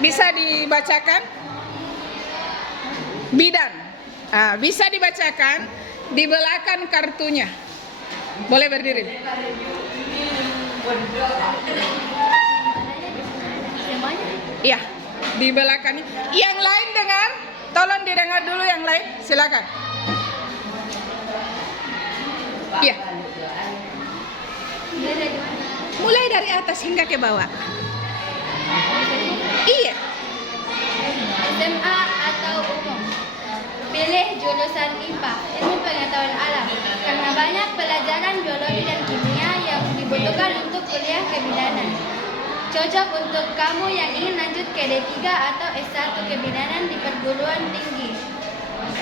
Bisa dibacakan? Bidan. Bisa dibacakan di belakang kartunya. Boleh berdiri. Iya, di belakangnya. Yang lain dengar? Tolong didengar dulu yang lain. Silakan. Iya. Mulai dari atas hingga ke bawah. Iya. SMA atau umum. Pilih jurusan IPA, ilmu pengetahuan alam, karena banyak pelajaran biologi dan kimia yang dibutuhkan untuk kuliah kebidanan. Cocok untuk kamu yang ingin lanjut ke D3 atau S1 kebidanan di perguruan tinggi.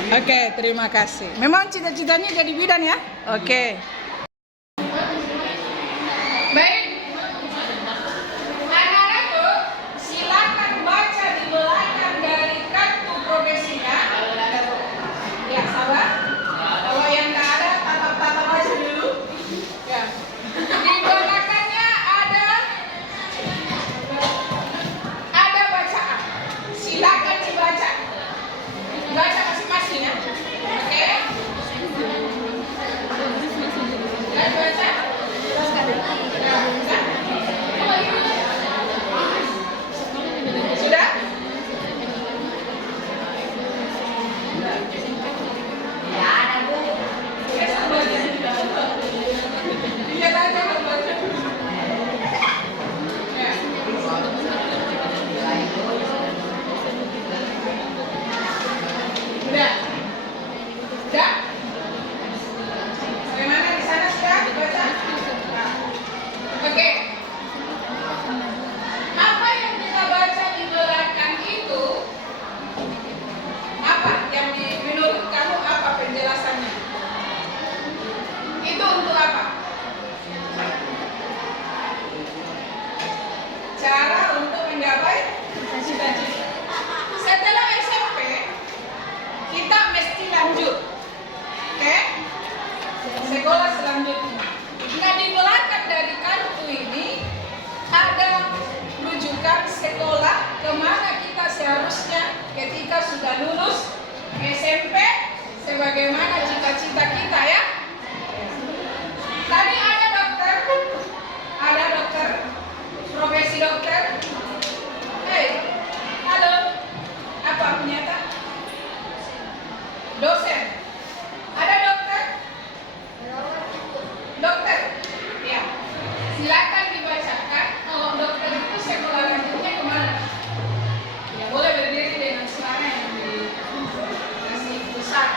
Oke, terima kasih. Memang cita-citanya jadi bidan ya? Oke. Baik. Anak-anakku, silakan baca di belakang dari kartu profesinya. Ya, sabar. Kalau yang nggak ada, tatap-tatap aja dulu. Ya. Di belakangnya ada bacaan. Silakan dibaca. Baca masing-masing ya. Oke. Baca. Sudah? Lihat aja baca. Ya. Sudah? Sudah? Bagaimana di sana sudah dibaca? Nah. Oke. Apa yang kita baca di belakang itu? Apa yang menurut kamu apa penjelasannya? Itu untuk apa? Cara untuk mencapai cita-cita. Setelah SMP, kita mesti lanjut. Oke? Sekolah selanjutnya. Nah, di belakang dari kartu ini ada rujukan sekolah kemana kita seharusnya ketika sudah lulus SMP, sebagaimana cita-cita kita ya. Tadi ada dokter, profesi dokter. Hei, halo, apa ternyata? Dosen. Ada dokter, ya. Silakan dibacakan. Kalau dokter itu sekolah lanjutnya kemana? Ya, boleh berdiri dengan suara yang dikasih pusat.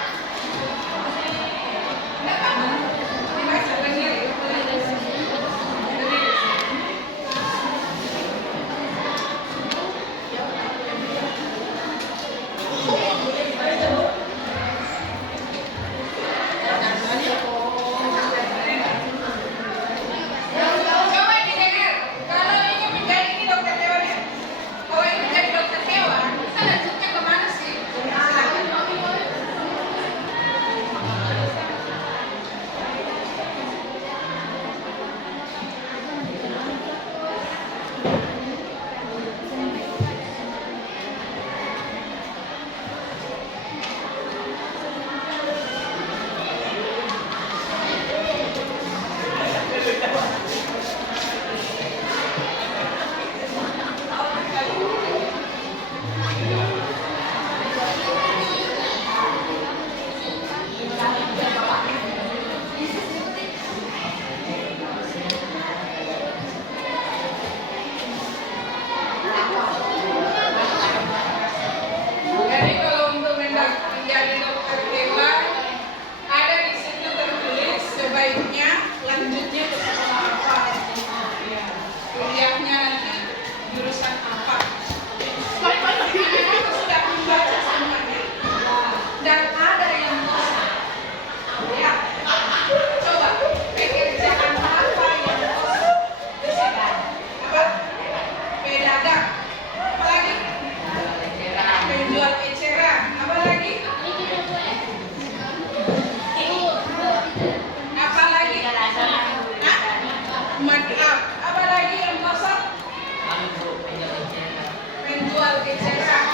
eceran.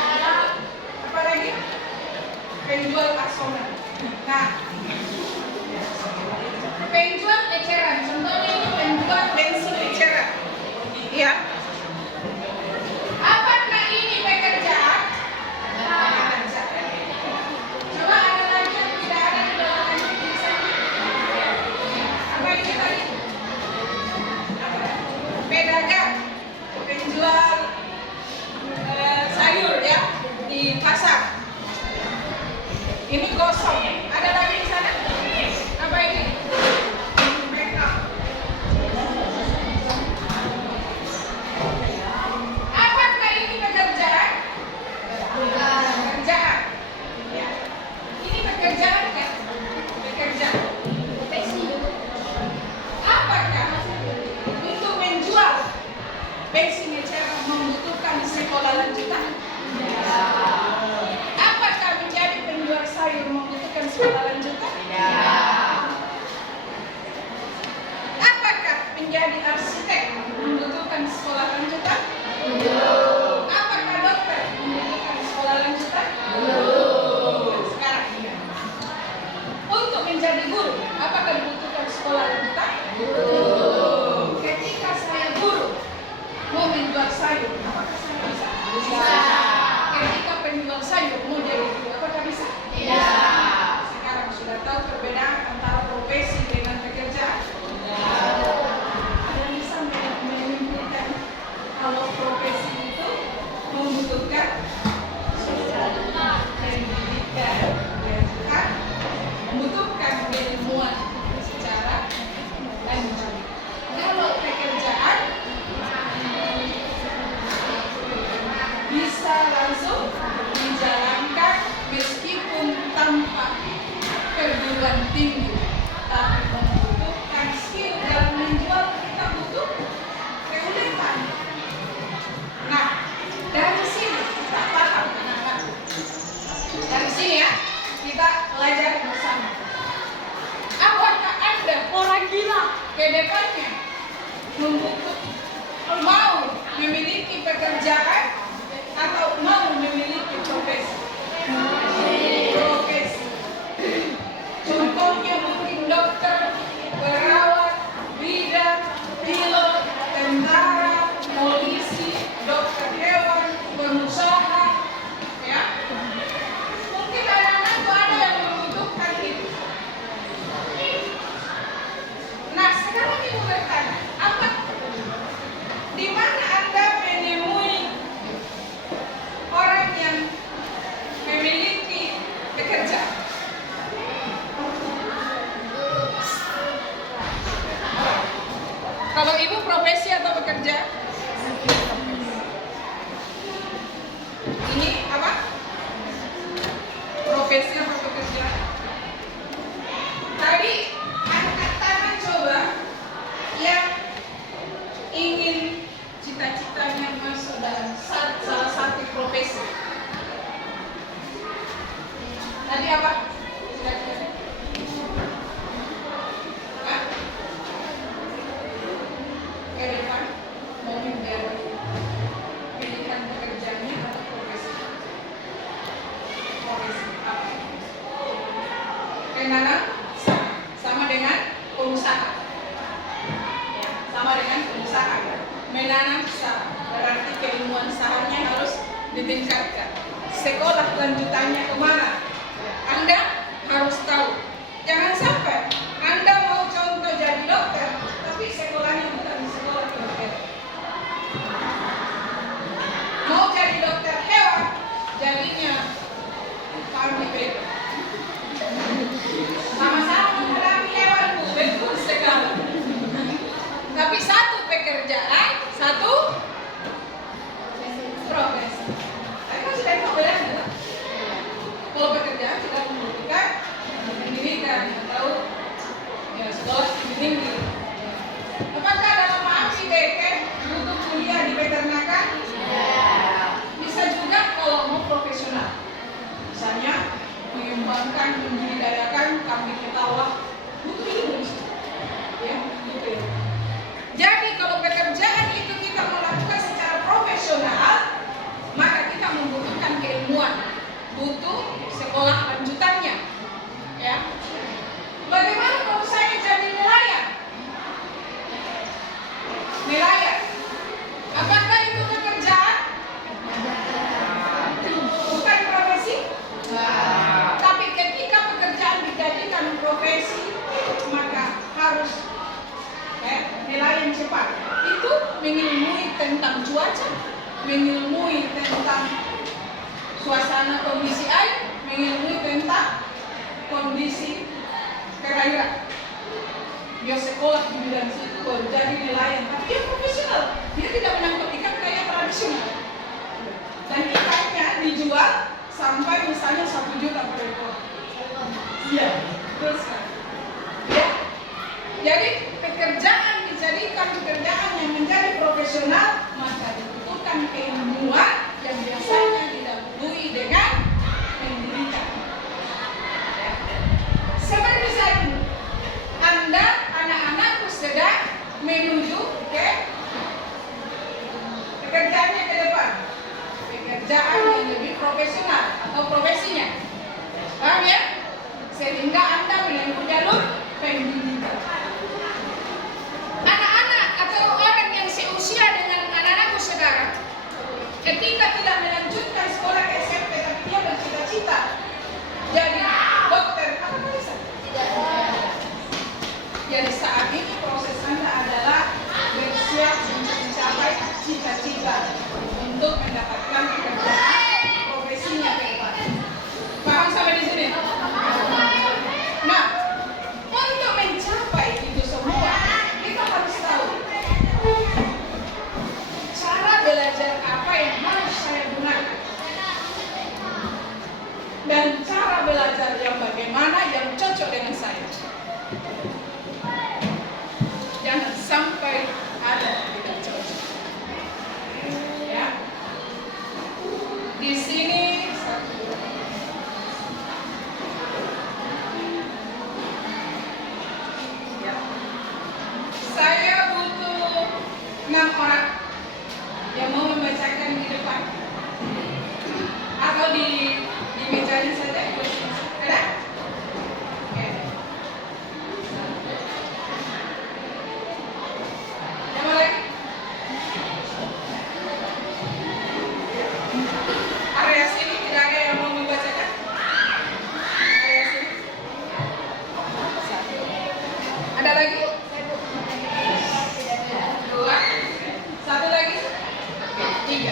Apa lagi? Penjual asongan. Nah, penjual eceran. Contohnya ini penjual bensin eceran. Ya. Apakah ini pekerjaan? Coba ada lagi yang tidak ada di dalam tulisan. Apa ini tadi? Pedagang, penjual sayur ya di pasar. Ini gosong. Ada lagi di sana? Apa ini? Makeup. Apakah ini pekerjaan? Pekerjaan. Ya. Ini pekerjaan kan? Pekerjaan. Apakah untuk menjual bensin eceran membutuhkan sekolah lanjutan? Apakah menjadi penjual sayur membutuhkan sekolah lanjutan? Apakah menjadi arsitek membutuhkan sekolah lanjutan? Apakah dokter membutuhkan sekolah lanjutan? Sekarang untuk menjadi guru, apakah dibutuhkan sekolah lanjutan? Ketika saya guru mau menjual sayur, apakah saya bisa? Ketika penjual sayur mau jadi guru, apakah bisa? Sekarang sudah tahu perbedaan antara profesi dengan pekerjaan? Ada yang bisa menyimpulkan kalau profesi itu membutuhkan pendidikan, membutuhkan ilmuwan secara lanjut. Kalau pekerjaan bisa langsung dijalankan meskipun tanpa perguruan tinggi, tapi membutuhkan skill dalam menjual. Kita butuh keuletan. Nah, dari sini kita paham anak-anak. Dari sini ya kita belajar bersama. Apakah Anda orang gila ke depannya mau memiliki pekerjaan atau mau memiliki profesi? Profesi. Contohnya mungkin dokter, perawat, bidan, pilot, tentara, polisi, dokter hewan, pengusaha, ya. Mungkin anak-anak itu ada yang membutuhkan itu. Nah, sekarang ibu bertanya, di mana Anda menemui orang yang memiliki pekerjaan? Kalau ibu profesi atau bekerja? Ini apa? Profesi atau pekerjaan? Tadi angkat tangan coba yang ingin cita-citanya masuk dalam salah satu profesi. Tadi apa? Cita-cita. Ke depan mau menjadi pilihan pekerjaannya atau profesi? Profesi apa? Karena sama dengan pengusaha. Ya, sama dengan pengusaha. Menanam saham berarti keilmuan sahamnya harus ditingkatkan. Sekolah lanjutannya kemana? Anda harus tahu. Jangan sampai Anda mau contoh jadi dokter, tapi sekolahnya bukan sekolah dokter. Mau jadi dokter hewan, jadinya farming baby. Sama-sama menghadapi hewan, betul sekali. Tapi satu pekerjaan, satu profesi. Saya kan sudah tahu ya. Kalau pekerjaan tidak membutuhkan mereka membutuhkan keilmuan, butuh sekolah lanjutannya. Ya. Bagaimana kalau saya jadi nelayan? Nelayan, apakah itu pekerjaan? Bukan profesi? Tapi ketika pekerjaan dijadikan profesi, maka harus nelayan cepat. Itu mengilmui tentang cuaca, mengilmui tentang suasana kondisi air, mengilmui tentang kondisi perairan. Dia sekolah di bidang situ baru jadi nelayan, tapi dia profesional. Dia tidak menangkap ikan kayak tradisional. Dan ikannya dijual sampai misalnya 1 juta per ekor. Iya, betul sekali. Ya. Jadi pekerjaan dijadikan pekerjaan yang menjadi profesional, maka dibutuhkan keilmuan yang biasanya didahului dengan pendidikan. Ya. Seperti saat ini, Anda anak-anakku sedang menuju ke pekerjaannya ke depan, pekerjaan yang lebih profesional atau profesinya. Paham ya? Sehingga Anda menempuh jalur pendidikan. Anak-anak atau orang yang seusia dengan anak-anakku sekarang, ketika tidak melanjutkan sekolah ke SMP tapi dia bercita-cita jadi dokter, apa bisa? Jadi saat ini proses Anda adalah bersiap untuk mencapai cita-cita untuk mendapatkan pekerjaan profesinya ke depan. Paham sampai di sini? Nah, untuk mencapai itu semua, kita harus tahu cara belajar apa yang harus saya gunakan dan cara belajar yang bagaimana yang cocok dengan saya. Jangan sampai ada yang tidak cocok. Ya. Di sini ya. Saya butuh 6 orang yang mau membacakan di depan atau di mejanya saja. Ada? Oke. Yang lagi? Area sini tidak ada yang mau membacakan? Area sini? Ada lagi? 2. 1 lagi? 3.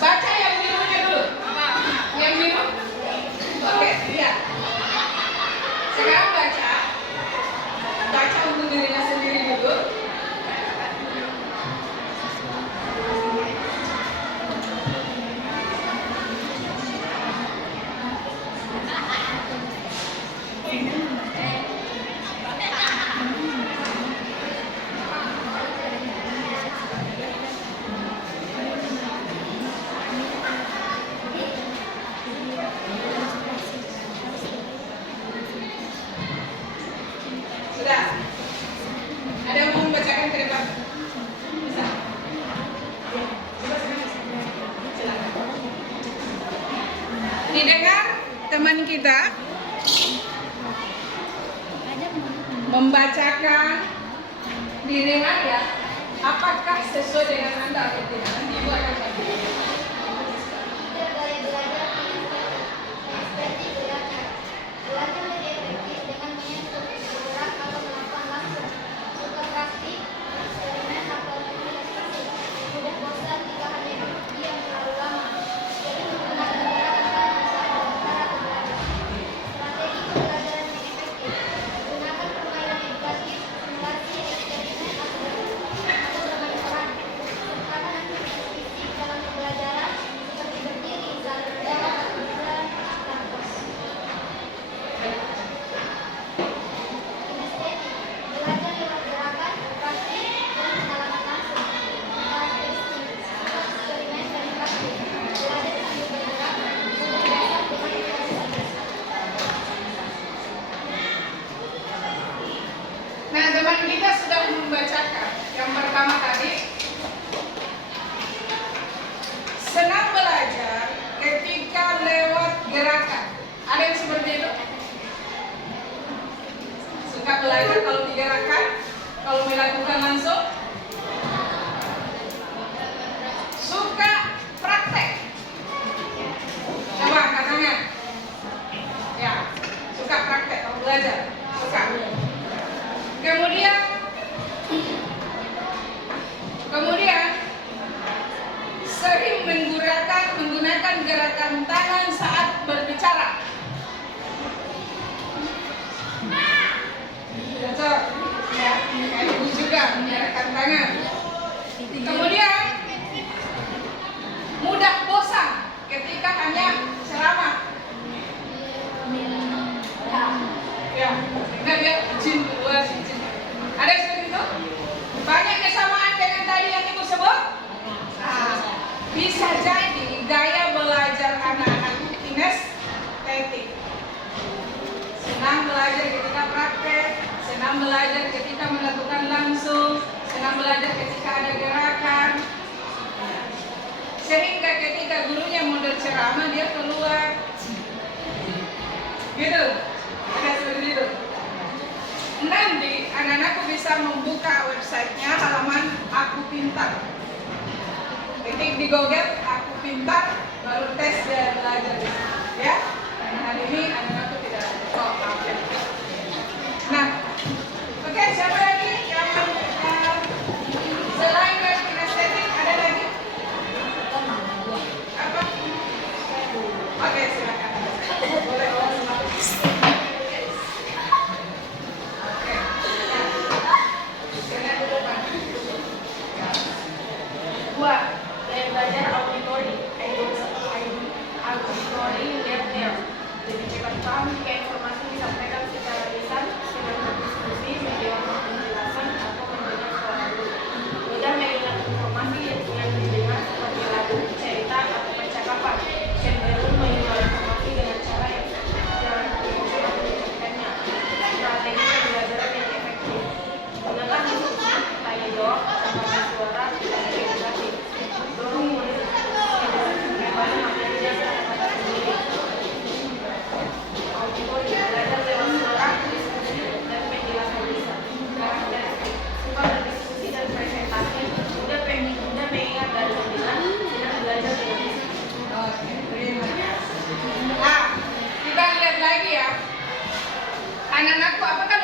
Baca yang birunya dulu. Yang biru? Oke, lihat. Sekarang baca. Baca untuk dirinya sendiri dulu. Sudah. Ada yang mau membacakan ke depan? Bisa? Silakan. Didengar teman kita membacakan, didengar ya, apakah sesuai dengan Anda atau tidak? Nanti Ibu akan bagi. digerakkan. Ada yang seperti itu? Suka belajar kalau digerakkan? Kalau melakukan langsung? Suka praktek? Coba angkat tangan. Ya, suka praktek kalau belajar? Suka. Kemudian sering menggunakan gerakan tangan saat berbicara. Betul. Ya, kayak ibu juga menggerakkan tangan. Kemudian mudah bosan ketika hanya ceramah. Ya, nah dia izin dua, izin. Ada seperti itu? Banyak kesamaan dengan tadi yang ibu sebut. Bisa jadi gaya belajar anak-anak kinestetik. Senang belajar ketika praktek, senang belajar ketika melakukan langsung, senang belajar ketika ada gerakan. Sehingga ketika gurunya mau berceramah dia keluar. Gitu. Ada seperti itu. Nanti anak-anakku bisa membuka websitenya halaman Aku Pintar. Ketik di Google Aku Pintar, baru tes dan belajar. Ya. Karena hari ini anak-anakku tidak update. Nah, oke, siapa lagi yang selain dari kinestetik ada lagi? Apa? Oke, silakan. Boleh. Saya belajar auditori, lihat there. Jadi cepat paham jika informasi disampaikan secara lisan, dengan berdiskusi, menjawab penjelasan atau mendengar suara guru. Mudah mengingat informasi yang didengar seperti lagu, cerita atau percakapan. Cenderung menjual informasi dengan cara yang mengucapkannya. Strategi pembelajaran yang efektif. Gunakan diskusi, tanya jawab, tambahkan suara, dan integrasi. Dorong murid supaya materi dan kata-kata sendiri. Auditori belajar lewat suara, diskusi, dan penjelasan lisan. Karakteristik suka berdiskusi dan presentasi, mudah mengingat dan pembinaan, senang belajar dengan lisan. Oke, terima kasih. Nah, kita lihat lagi ya. Anak-anakku apakah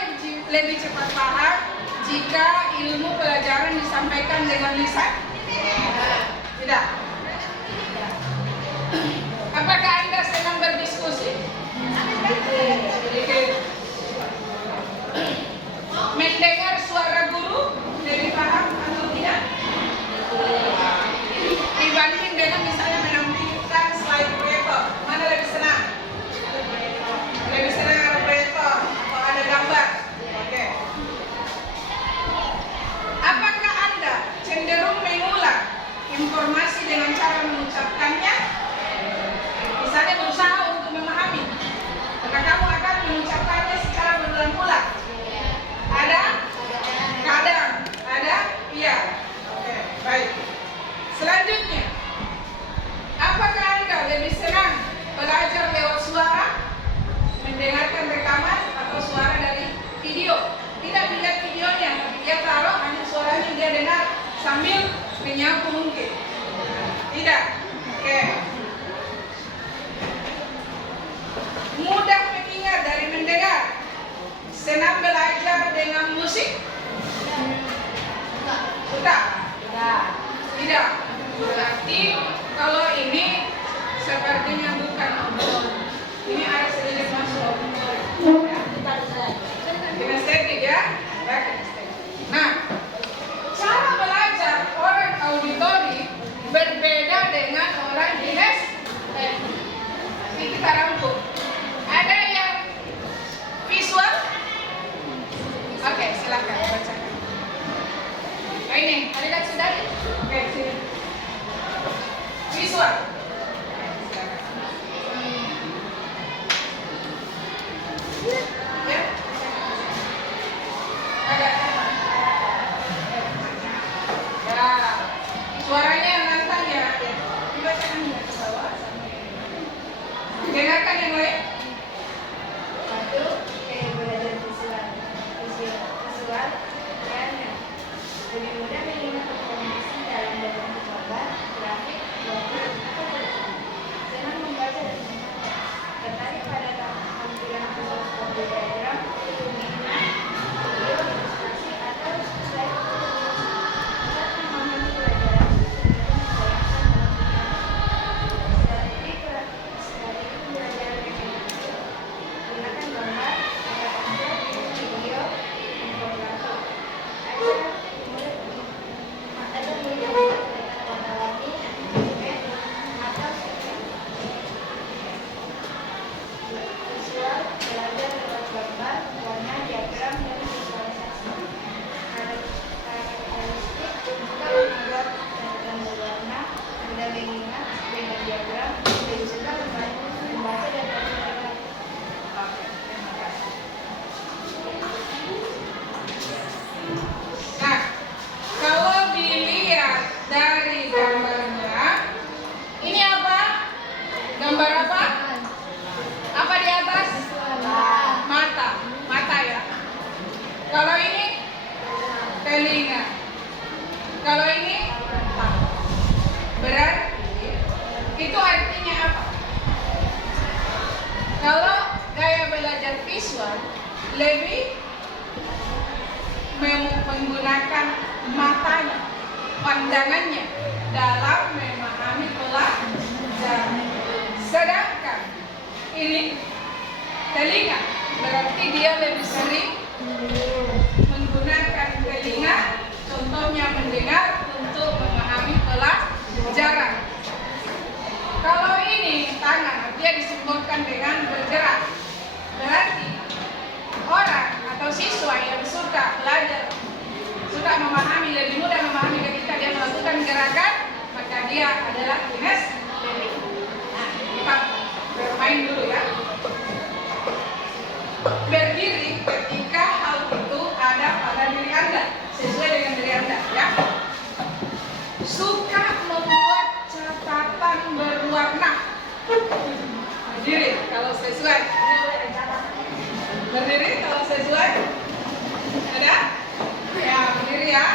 lebih cepat paham jika ilmu pelajaran disampaikan dengan lisan? Tidak. Apakah Anda senang berdiskusi? Sedikit. Mendengar suara guru lebih paham atau tidak? Dibanding dengan misalnya menampilkan slide proyektor, mana lebih senang? Lebih senang ada proyektor atau ada gambar? Oke. Apakah Anda cenderung mengulang informasi dengan cara mengucapkannya? Misalnya berusaha untuk memahami, maka kamu akan mengucapkannya secara berulang-ulang. Ada? Kadang. Ada? Iya. Oke, baik. Selanjutnya, apakah Anda lebih senang belajar lewat suara, mendengarkan rekaman, atau suara dari video? Tidak melihat videonya, tapi dia taruh hanya suaranya dia dengar sambil menyapu mungkin. Tidak. Oke. Mudah mengingat dari mendengar. Senang belajar dengan musik? Sudah? Tidak. Berarti kalau ini sepertinya bukan auditori. Ini ada sedikit masuk auditori. Kinestetik ya? Ya, kinestetik. Nah, cara belajar orang auditori berbeda dengan orang kinestetik. Ini kita rangkum. Ada yang visual? Oke, silakan bacakan. Nah, ini, ada sudah? Oke, sini. Visual. Ya. Ada. Ya. Suaranya nantang ya. Dibacakan ya ke bawah. Dengarkan Anda mengingat dengan diagram, dan juga membaca dan mendengar. Oke, terima kasih. Nah, kalau dilihat dari gambarnya, ini apa? Gambar apa? Apa di atas? Mata, mata ya. Kalau ini telinga. Kalau ini berarti itu artinya apa? Kalau gaya belajar visual lebih menggunakan matanya, pandangannya dalam memahami pelajaran. Sedangkan ini telinga, berarti dia lebih sering menggunakan telinga, contohnya mendengar untuk memahami pelajaran. Kalau ini tangan, dia disimbolkan dengan bergerak. Berarti orang atau siswa yang suka belajar, suka memahami, lebih mudah memahami ketika dia melakukan gerakan, maka dia adalah kinestetik. Nah, kita bermain dulu ya. Berdiri ketika hal itu ada pada diri Anda, sesuai dengan diri Anda ya. Suka membuat catatan berwarna. Berdiri kalau sesuai. Berdiri kalau sesuai. Ada? Ya, berdiri ya.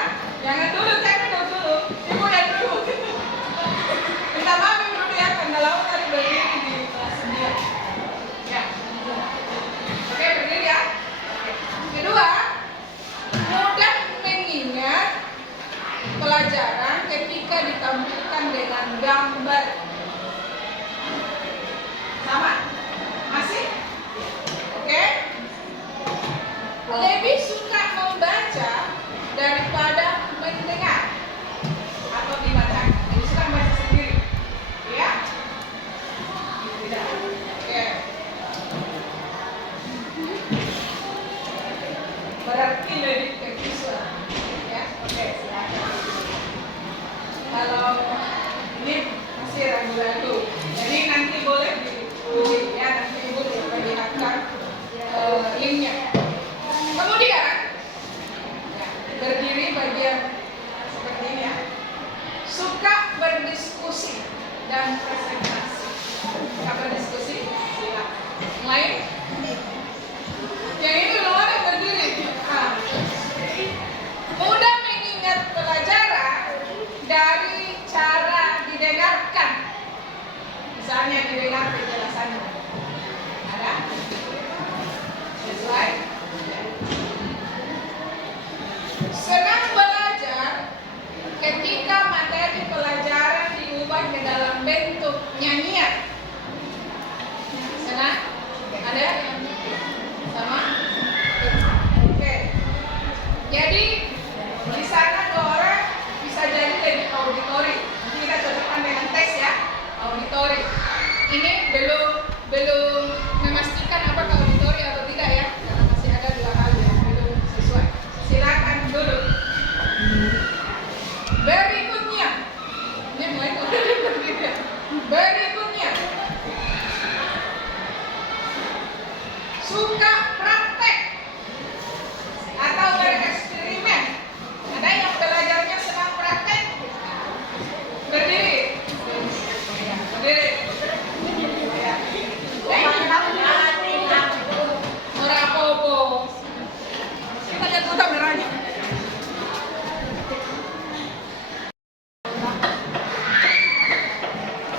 Jangan dulu, saya duduk dulu. Ibu yang duduk. Minta maaf ibu dulu ya, karena lalu tadi berdiri di kelas 9. Ya. Oke, berdiri ya. Kedua, mudah mengingat pelajaran ketika ditampilkan dengan gambar. Sama? Masih? Oke? Lebih suka membaca daripada mendengar atau dibacakan. Lebih suka membaca sendiri. Ya? Tidak. Oke. Berarti lebih ke visual. Ya? Oke, silakan. Kalau ini masih ragu-ragu, jadi nanti boleh diuji ya, nanti ibu diperlihatkan linknya. Kemudian ya, berdiri bagian seperti ini ya, suka berdiskusi dan presentasi. Suka berdiskusi, silakan. Mulai. Yang ini belum ada berdiri. Mudah mengingat pelajaran dari cara didengarkan. Misalnya didengar penjelasannya. Ada? Sesuai? Senang belajar ketika materi pelajaran diubah ke dalam bentuk nyanyian. Senang? Ada? Sama? Oke. Jadi di sana dua orang bisa jadi lebih auditori. Nanti kita cocokkan dengan tes ya, auditori. Ini belum memastikan apakah auditori atau tidak ya, karena masih ada dua hal yang belum sesuai. Silakan duduk. Berikutnya, ini mulai berikutnya. Berikutnya, suka praktek atau bereksperimen. Ada yang belajarnya senang praktek? Berdiri. Berdiri. Ora apa-apa. Kita lihat tuh kameranya.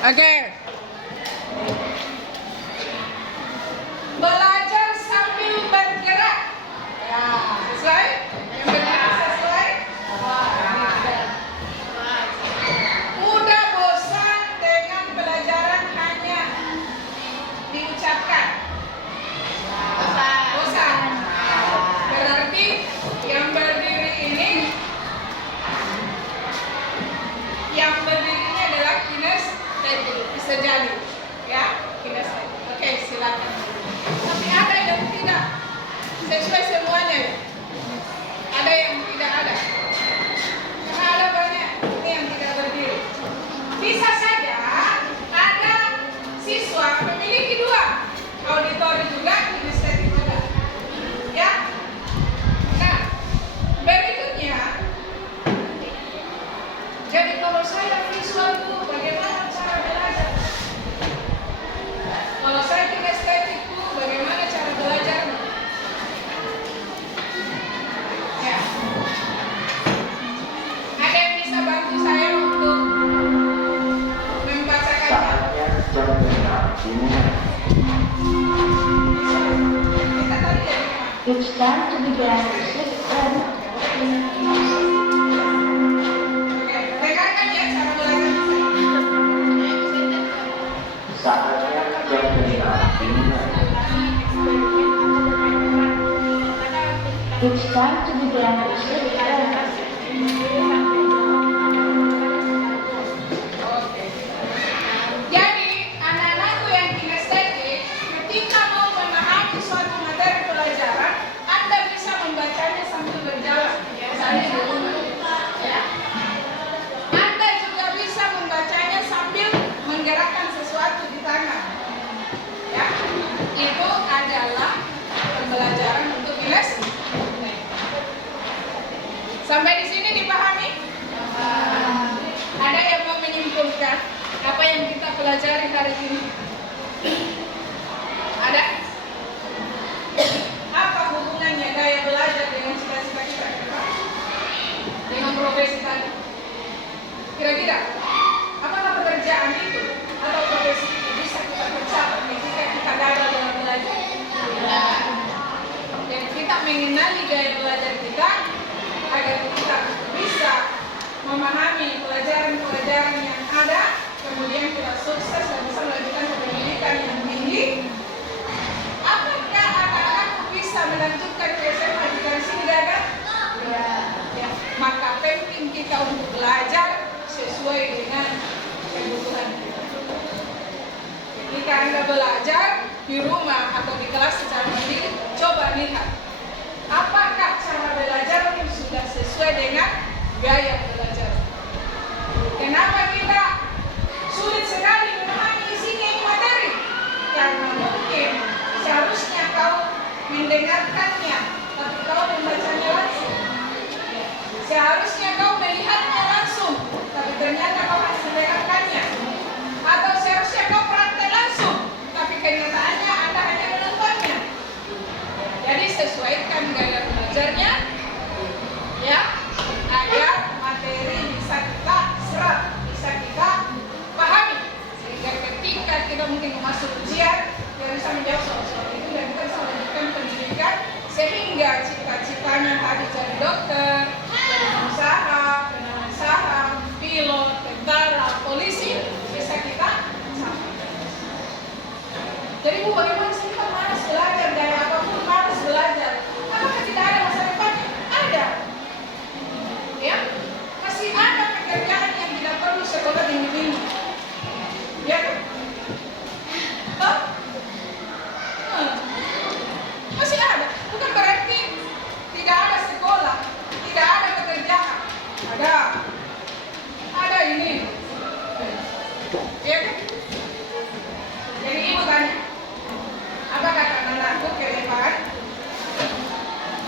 Oke. Belajar sambil bergerak. Ya, sesuai? Yang berdiri sesuai? Mudah bosan dengan pelajaran hanya diucapkan. Bosan. Berarti yang berdiri ini, yang berdirinya adalah kinestetik. Bisa Kita tadi dari mana? It's time to begin the sixth term. Oke, rekan-rekan ya cara belajar. Saatnya jam 5 dimulai. It's time to begin the sixth term. Oke. Jadi, anak-anakku yang kinestetik, ketika mau memahami suatu materi pelajaran, Anda bisa membacanya sambil berjalan. Misalnya di rumah. Ya. Anda juga bisa membacanya sambil menggerakkan sesuatu di tangan. Ya. Itu adalah pembelajaran untuk kinestetik. Sampai di sini dipahami? Ada yang mau menyimpulkan apa yang kita pelajari hari ini? Ada? Apa hubungannya gaya belajar dengan cita-cita kita ke depan? Dengan profesi tadi? Kira-kira, apakah pekerjaan itu atau profesi itu bisa kita capai ketika kita gagal dalam belajar? Tidak. Dan kita mengenali gaya belajar kita agar kita bisa memahami pelajaran-pelajaran yang ada, kemudian kita sukses dan bisa melanjutkan ke pendidikan yang tinggi. Apakah anak-anak bisa melanjutkan ke SMA jika di sini gagal? Ya. Maka penting kita untuk belajar sesuai dengan kebutuhan kita. Ketika Anda belajar di rumah atau di kelas secara mandiri, coba lihat apakah cara belajar itu sudah sesuai dengan gaya belajar. Kenapa kita sulit sekali memahami isinya ini materi? Karena mungkin seharusnya kau mendengarkannya, tapi kau membacanya langsung. Seharusnya kau melihatnya langsung, tapi ternyata kau harus mendengarkannya. Atau seharusnya kau praktek langsung, tapi kenyataannya Anda hanya menontonnya. Jadi sesuaikan gaya belajarnya, ya, agar materi bisa kita serap, bisa kita pahami, sehingga ketika kita mungkin masuk ujian, kita bisa menjawab soal-soal itu dan kita bisa melanjutkan pendidikan, sehingga cita-citanya tadi jadi dokter, jadi pengusaha, penanam saham, pilot, tentara, polisi bisa kita capai. Jadi Bu, bagaimana sih kita malas belajar dari apapun, malas belajar? Apakah tidak ada masa depannya? Ada. Ya, masih ada pekerjaan yang tidak perlu sekolah tinggi-tinggi. Ya kan? Oh? Masih ada. Bukan berarti tidak ada sekolah, tidak ada pekerjaan. Ada. Ada ini. Ya kan? Jadi ibu tanya, apa kata anakku ke depan?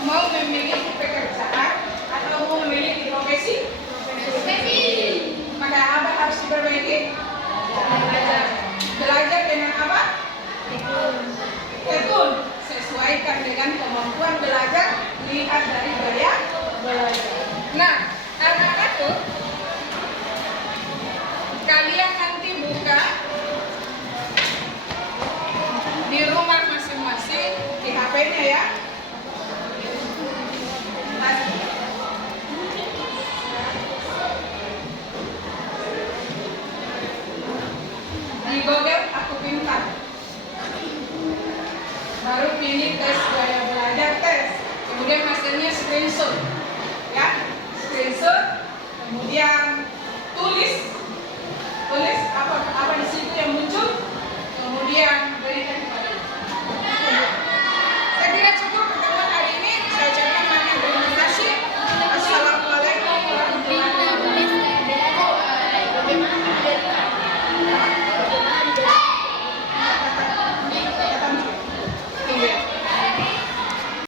Mau memiliki pekerjaan atau mau memiliki profesi? Profesi. Maka apa harus diperbaiki? Belajar. Belajar dengan apa? Tekun. Sesuaikan dengan kemampuan belajar, lihat dari gaya belajar. Nah, anak-anakku, kalian nanti buka di rumah masing-masing di HP-nya ya. Di Google aku pintar. Baru pilih tes gaya belajar tes. Kemudian hasilnya screenshot. Ya, screenshot. Kemudian